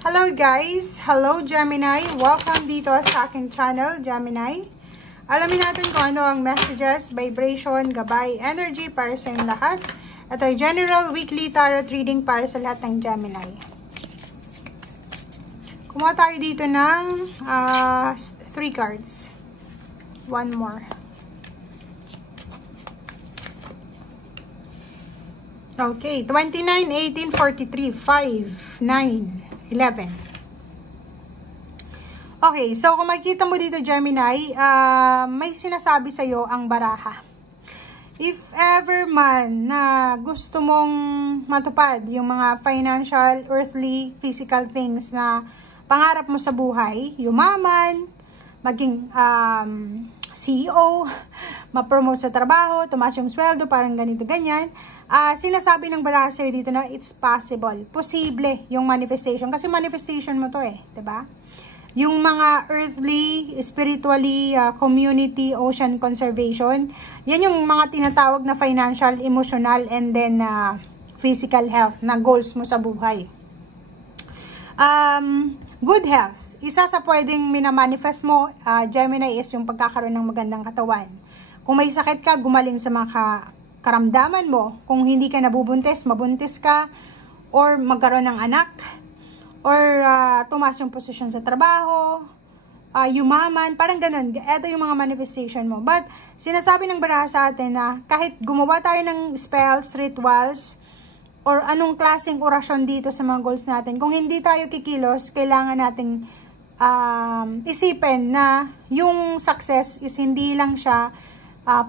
Hello guys! Hello Gemini! Welcome dito sa aking channel, Gemini. Alamin natin kung ano ang messages, vibration, gabay, energy para sa inyong lahat. Ito ay General Weekly Tarot Reading para sa lahat ng Gemini. Kumuha tayo dito ng 3 cards. One more. Okay, 29, 18, 43, 5, 9, 11. Okay, so kung makikita mo dito, Gemini, may sinasabi sa'yo ang baraha. If ever man na gusto mong matupad yung mga financial, earthly, physical things na pangarap mo sa buhay, yumaman, maging CEO, ma-promote sa trabaho, tumaas yung sweldo, parang ganito, ganyan, sinasabi ng baraha sa'yo dito na it's possible. Posible yung manifestation. Kasi manifestation mo to diba? Yung mga earthly, spiritually, community, ocean conservation, yan yung mga tinatawag na financial, emotional, and then physical health na goals mo sa buhay. Good health. Isa sa pwedeng minamanifest mo, Gemini, is yung pagkakaroon ng magandang katawan. Kung may sakit ka, gumaling sa mga karamdaman mo. Kung hindi ka nabubuntis, mabuntis ka, or magkaroon ng anak, or tumaas yung posisyon sa trabaho, yumaman, parang ganun. Ito yung mga manifestation mo. But, sinasabi ng baraha sa atin na kahit gumawa tayo ng spells, rituals, or anong klaseng orasyon dito sa mga goals natin, kung hindi tayo kikilos, kailangan nating isipin na yung success is hindi lang siya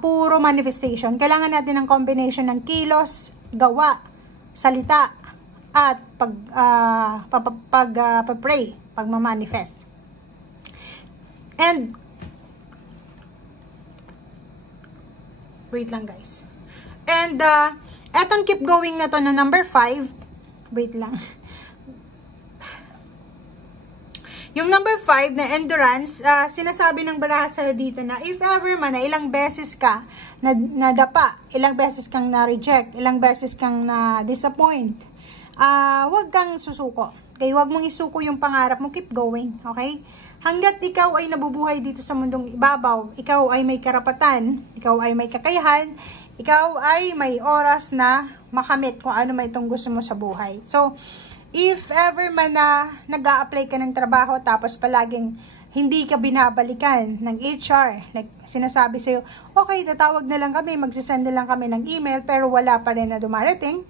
puro manifestation. Kailangan natin ng combination ng kilos, gawa, salita, at pag-pray, pag-manifest. And, wait lang guys. And, etong keep going na to na number 5, wait lang. Yung number 5 na endurance, sinasabi ng baraha sa'yo dito na if ever man na ilang beses ka nadapa, ilang beses kang na-reject, ilang beses kang na-disappoint, huwag kang susuko. Okay? Huwag mong isuko yung pangarap mo, keep going. Okay? Hanggat ikaw ay nabubuhay dito sa mundong ibabaw, ikaw ay may karapatan, ikaw ay may kakayahan, ikaw ay may oras na makamit kung ano may itong gusto mo sa buhay. So, if ever man na nag-a-apply ka ng trabaho tapos palaging hindi ka binabalikan ng HR, like sinasabi sa'yo, okay, tatawag na lang kami, magsisend na lang kami ng email, pero wala pa rin na dumarating,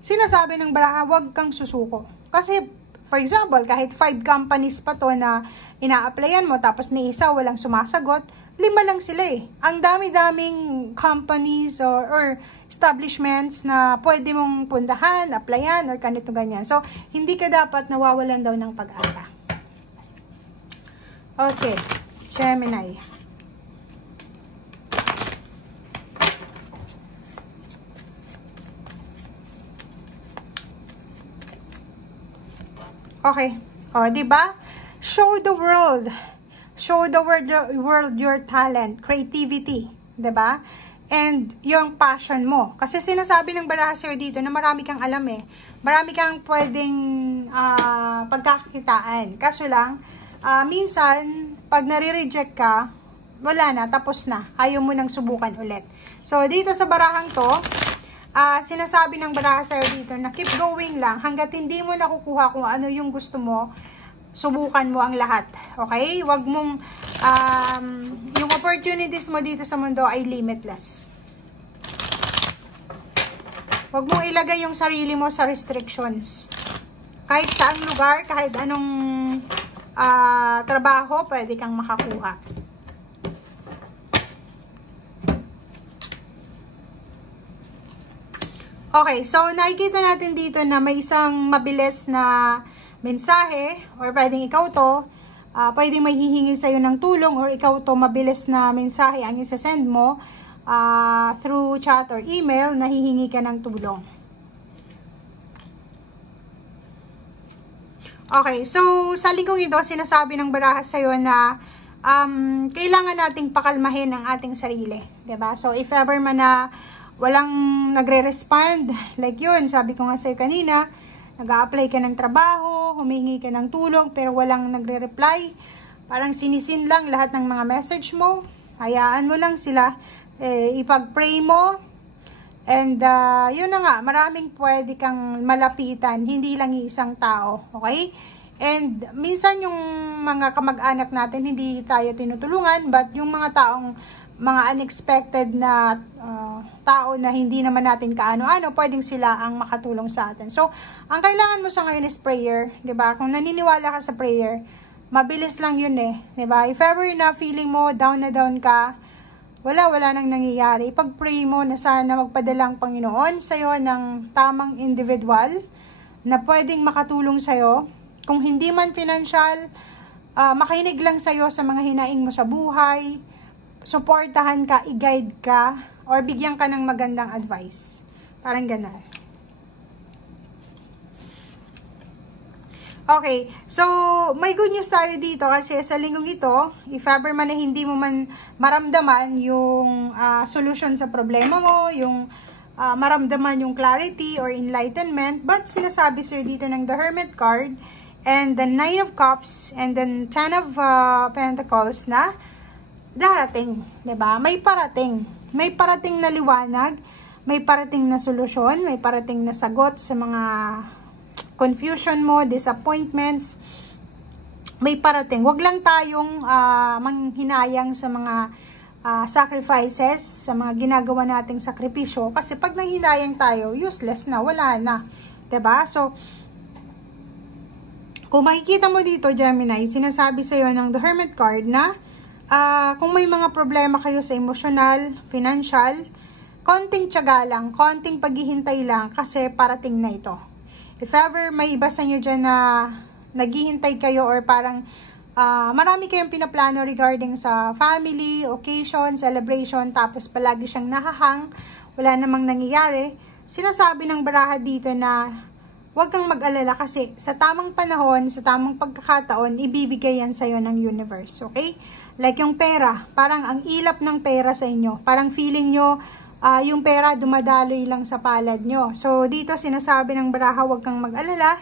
sinasabi ng baraha, huwag kang susuko. Kasi, for example, kahit 5 companies pa to na ina-applyan mo, tapos ni isa walang sumasagot, 5 lang sila Ang dami-daming companies or establishments na pwede mong puntahan, applyan, or ganito ganyan. So, hindi ka dapat nawawalan daw ng pag-asa. Okay, Gemini. Okay. O, diba? Show the world. Show the world your talent, creativity, 'di ba? And yung passion mo. Kasi sinasabi ng baraha sa'yo dito na marami kang alam Marami kang pwedeng pagkakakitaan. Kaso lang, minsan, pag nare-reject ka, wala na, tapos na. Ayaw mo nang subukan ulit. So, dito sa barahang to, sinasabi ng baraha sa'yo dito na keep going lang hanggat hindi mo nakukuha kung ano yung gusto mo, subukan mo ang lahat. Okay? Huwag mong, yung opportunities mo dito sa mundo ay limitless. Huwag mong ilagay yung sarili mo sa restrictions. Kahit saang lugar, kahit anong trabaho, pwede kang makakuha. Okay, so nakikita natin dito na may isang mabilis na mensahe, or pwedeng ikaw to, pwedeng may hihingi sa'yo ng tulong, or ikaw to mabilis na mensahe ang isasend mo through chat or email na hihingi ka ng tulong. Okay, so sa linggong ito, sinasabi ng baraha sa'yo na kailangan nating pakalmahin ang ating sarili. Diba? So if ever man na walang nagre-respond, like yun, sabi ko nga sa'yo kanina, nag-a-apply ka ng trabaho, mo, humingi ka ng tulong pero walang nagre-reply, parang sinisin lang lahat ng mga message mo, hayaan mo lang sila, ipag-pray mo, and yun na nga, maraming pwede kang malapitan, hindi lang isang tao, okay? And minsan yung mga kamag-anak natin, hindi tayo tinutulungan, but yung mga mga unexpected na tao na hindi naman natin kaano-ano, pwedeng sila ang makatulong sa atin. So, ang kailangan mo sa ngayon is prayer, 'di ba? Kung naniniwala ka sa prayer, mabilis lang 'yun eh, 'di ba? If ever na feeling mo down na down ka, wala nang nangyayari. Ipag-pray mo na sana magpadala ang Panginoon sa iyo ng tamang individual na pwedeng makatulong sa iyo. Kung hindi man financial, makinig lang sa iyo sa mga hinaing mo sa buhay, suportahan ka, i-guide ka, or bigyan ka ng magandang advice. Parang ganun. Okay, so may good news tayo dito kasi sa linggong ito, if ever man na hindi mo man maramdaman yung solution sa problema mo, yung maramdaman yung clarity or enlightenment, but sinasabi sa'yo dito ng the Hermit card, and the Nine of Cups, and then Ten of Pentacles na darating, 'di ba? May parating na liwanag, may parating na solusyon, may parating na sagot sa mga confusion mo, disappointments. May parating. Huwag lang tayong manghinayang sa mga sacrifices, sa mga ginagawa nating sakripisyo, kasi pag nanghinayang tayo, useless na, wala na, 'di ba? So kung makikita mo dito, Gemini, sinasabi sa iyo ng the Hermit card na kung may mga problema kayo sa emosyonal, financial, konting tiyaga lang, konting paghihintay lang kasi parating na ito. If ever may iba sa inyo dyan na naghihintay kayo or parang marami kayong pinaplano regarding sa family, occasion, celebration, tapos palagi siyang nahahang, wala namang nangyayari, sinasabi ng baraha dito na huwag kang mag-alala kasi sa tamang panahon, sa tamang pagkakataon, ibibigay yan sa'yo ng universe, okay? Like yung pera, parang ang ilap ng pera sa inyo. Parang feeling nyo, yung pera dumadaloy lang sa palad nyo. So, dito sinasabi ng baraha, huwag kang mag-alala.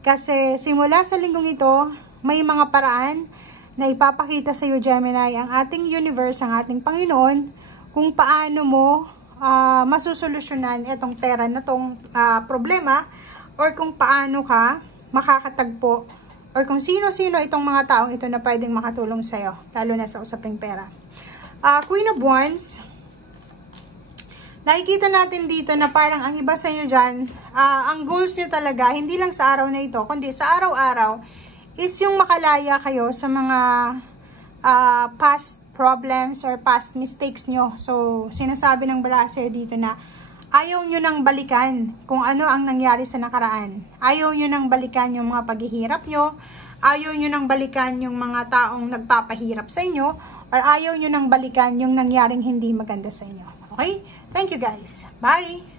Kasi simula sa linggong ito, may mga paraan na ipapakita sa iyo, Gemini, ang ating universe, ang ating Panginoon, kung paano mo masusolusyonan itong pera na itong problema, or kung paano ka makakatagpo, or kung sino-sino itong mga taong ito na pwedeng makatulong sa'yo, lalo na sa usaping pera. Queen of Wands, nakikita natin dito na parang ang iba sa inyo dyan, ang goals nyo talaga, hindi lang sa araw na ito, kundi sa araw-araw, is yung makalaya kayo sa mga past problems or past mistakes nyo. So, sinasabi ng Brasser dito na ayaw nyo nang balikan kung ano ang nangyari sa nakaraan. Ayaw nyo nang balikan yung mga paghihirap nyo. Ayaw nyo nang balikan yung mga taong nagpapahirap sa inyo. Or ayaw nyo nang balikan yung nangyaring hindi maganda sa inyo. Okay? Thank you guys. Bye!